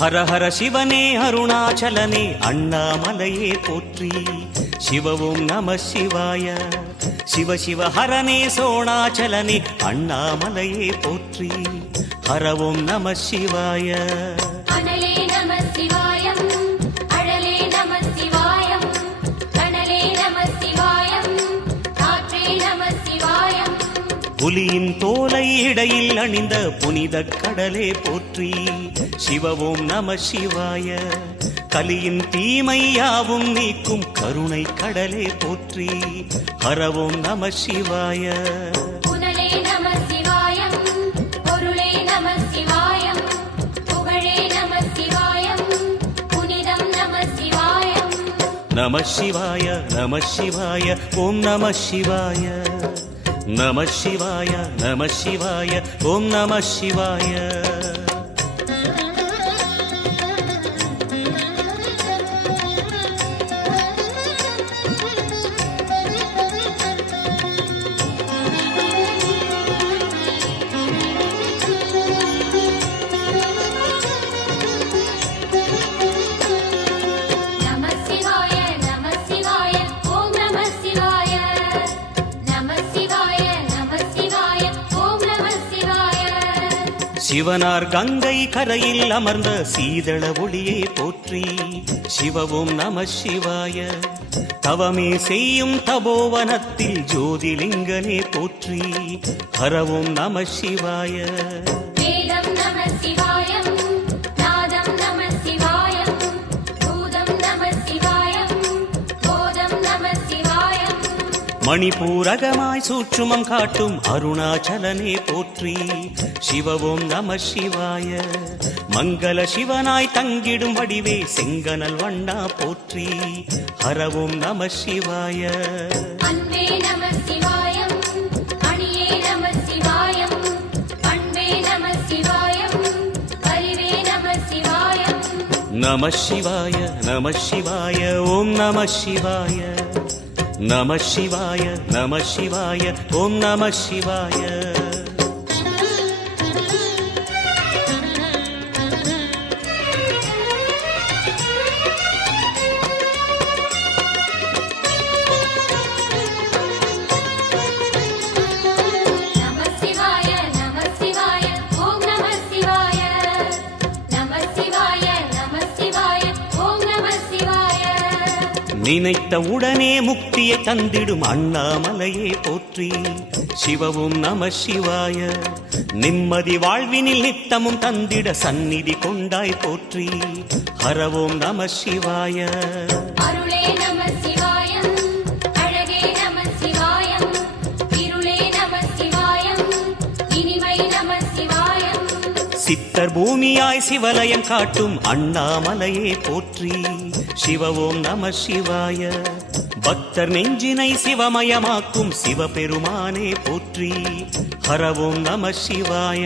ஹர ஹர சிவனே அருணாச்சலனே அண்ணாமலையே போற்றி. சிவவும் நம சிவாய. சிவ சிவ ஹரனே சோணாச்சலனே அண்ணாமலையே போற்றி. ஹரவும் நம சிவாய. அனலே நம சிவாயம், அழலே நம சிவாயம், கனலே நம சிவாயம், காற்றே நம சிவாயம். புலியின் தோலை இடையில் அணிந்த புனித கடலே போற்றி. சிவவும் நம சிவாய. கலியின் தீமையாவும் நீக்கும் கருணை கடலே போற்றி. ஹரவும் நம சிவாய. புனலே நம சிவாயம், பொருளே நம சிவாயம், புகழே நம சிவாயம், புனிதம் நம சிவாயம். நம சிவாய நம சிவாய ஓம் நம சிவாய. நம சிவாய நம சிவாய ஓம் நம சிவாய. சிவனார் கங்கை கரையில் அமர்ந்த சீதள ஒளியே போற்றி. சிவவும் நம சிவாய. தவமே செய்யும் தபோவனத்தில் ஜோதிலிங்கனே போற்றி. ஹரவும் நம சிவாய. வேதம் நம சிவாயம், நாதம் நம சிவாயம், பூதம் நம சிவாயம், போதம் நம சிவாயம். மணிபூரகமாய் சூட்சுமம் காட்டும் அருணாச்சலனே போற்றி. சிவவும் நம சிவாய. மங்கள சிவனாய் தங்கிடும் வடிவே செங்கனல் வண்ணா போற்றி. ஹரவும் நம சிவாய. அன்பே நம சிவாயம், அணியே நம சிவாயம், பண்பே நம சிவாயம், அறிவே நம சிவாயம். நம சிவாய நம சிவாய ஓம் நம சிவாய. நம சிவாய நம சிவாய ஓம் நம சிவாய. நினைத்த உடனே முக்தியை தந்திடும் அண்ணாமலையே போற்றி. சிவவும் நம சிவாய. நிம்மதி வாழ்வினில் நித்தமும் தந்திட சந்நிதி கொண்டாய் போற்றி. ஹரவும் நம சிவாய. அருளே நம சிவாயம், அழகே நம சிவாயம், இருளே நம சிவாயம், இனிமை நம சிவாயம். சித்தர் பூமியாய் சிவலயம் காட்டும் அண்ணாமலையே போற்றி. சிவவும் நம சிவாய. பக்தர் நெஞ்சினை சிவமயமாக்கும் சிவபெருமானே போற்றி. ஹரவும் நம சிவாய.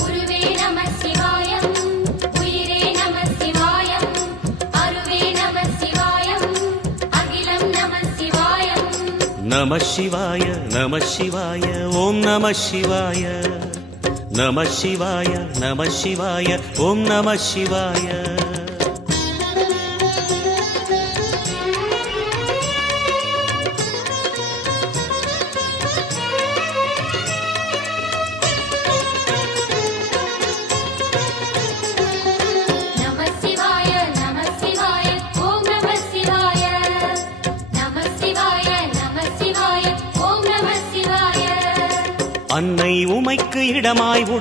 குருவே நம சிவாயம், உயிரே நம சிவாயம், அருவே நம சிவாயம், அகிலம் நம சிவாயம். நம சிவாய நம சிவாய ஓம் நம சிவாய. நம சிவாய நம சிவாய ஓம் நம சிவாய. அன்னை உமைக்கு இடமாய்